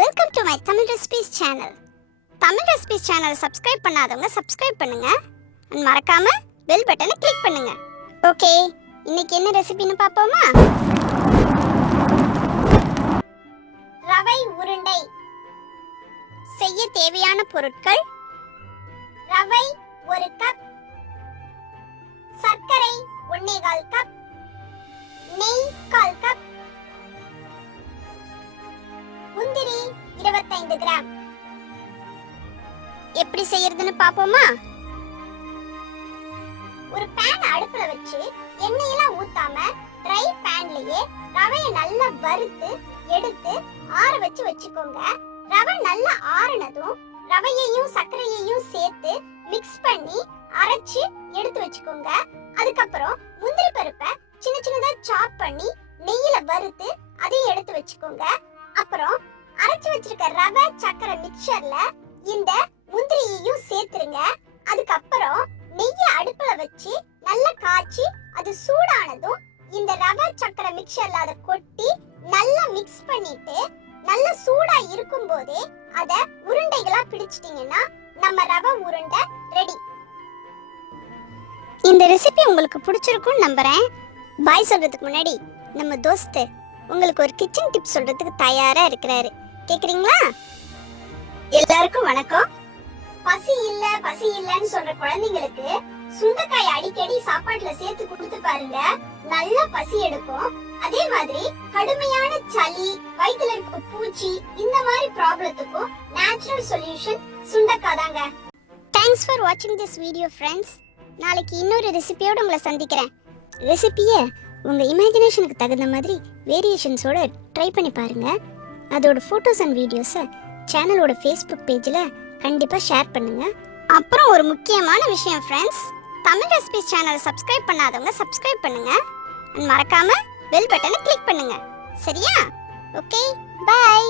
Welcome to my Tamil Recipes channel. Tamil Recipes channel subscribe பண்ணாதவங்க subscribe பண்ணுங்க and மறக்காம bell button click பண்ணுங்க. Okay, இன்னைக்கு என்ன ரெசிபின்னு பாப்போமா? ரவை உருண்டை. செய்ய தேவையான பொருட்கள்: ரவை 1 கப், சர்க்கரை 1.25 கப், நெய் 1/4 கப், முந்திரி 25 கிராம். எப்படி செய்யறதுன்னு பாப்போமா? ஒரு pan அடுப்புல வச்சு எண்ணெயெல்லாம் ஊத்தாம ட்ரை panலயே ரவையை நல்லா வறுத்து எடுத்து ஆற வச்சுக்கோங்க. ரவை நல்லா ஆறுனதும் ரவையையும் சர்க்கரையையும் சேர்த்து மிக்ஸ் பண்ணி அரைச்சு எடுத்து வச்சுக்கோங்க. அதுக்கப்புறம் முந்திரி பருப்பை சின்ன சின்னதா சாப் பண்ணி நெய்யில வறுத்து அதையும் எடுத்து வச்சுக்கோங்க. அப்புறம் அரைச்சு வச்சிருக்க ரவை சக்கரை மிக்சர்ல இந்த முந்திரியையும் சேர்த்துருங்க. அதுக்கப்புறம் நெய்யை அடுப்புல வச்சு நல்லா காய்ச்சி அது சூடானதும் இந்த ரவை சக்கரை மிக்சர்ல அதை கொட்டி நல்லா மிக்ஸ் பண்ணிட்டு நல்ல சூடா இருக்கும் போதே அத உருண்டைகளா பிடிச்சிட்டீங்கன்னா நம்ம ரவை உருண்டை ரெடி. இந்த ரெசிபி உங்களுக்கு பிடிச்சிருக்கும்னு நம்புறேன். பாய் சொல்றதுக்கு முன்னாடி நம்ம தோஸ்து உங்களுக்கு ஒரு கிச்சன் டிப் சொல்றதுக்கு தயாரா இருக்கிறாரு. கேக்குறீங்களா? எல்லாருக்கும் வணக்கம். பசி இல்லன்னு சொல்ற குழந்தைங்களுக்கு சுண்டைக்காய் அடிக்கடி சாப்பாட்டுல சேர்த்து கொடுத்து பாருங்க, நல்ல பசி எடுக்கும். அதே மாதிரி கடுமையான சளி, வயித்துல இருக்க பூச்சி, இந்த மாதிரி ப்ராப்ளத்துக்கும் நேச்சுரல் சொல்யூஷன் சுண்டைக்காய் தாங்க. தேங்க்ஸ் ஃபார் வாட்சிங் திஸ் வீடியோ ஃப்ரெண்ட்ஸ். நாளைக்கு இன்னொரு ரெசிபியோட உங்களை சந்திக்கிறேன். ரெசிபியை உங்க இமேஜினேஷனுக்கு தகுந்த மாதிரி வேரியேஷன்ஸோட ட்ரை பண்ணி பாருங்க. அதோட ஃபோட்டோஸ் அண்ட் வீடியோஸை சேனலோட ஃபேஸ்புக் பேஜில் கண்டிப்பாக ஷேர் பண்ணுங்க. அப்புறம் ஒரு முக்கியமான விஷயம் ஃப்ரெண்ட்ஸ், தமிழ் ரெசிபிஸ் சேனலை சப்ஸ்கிரைப் பண்ணாதவங்க சப்ஸ்கிரைப் பண்ணுங்க. மறக்காம பெல் பட்டனை கிளிக் பண்ணுங்க. சரியா? Okay, by.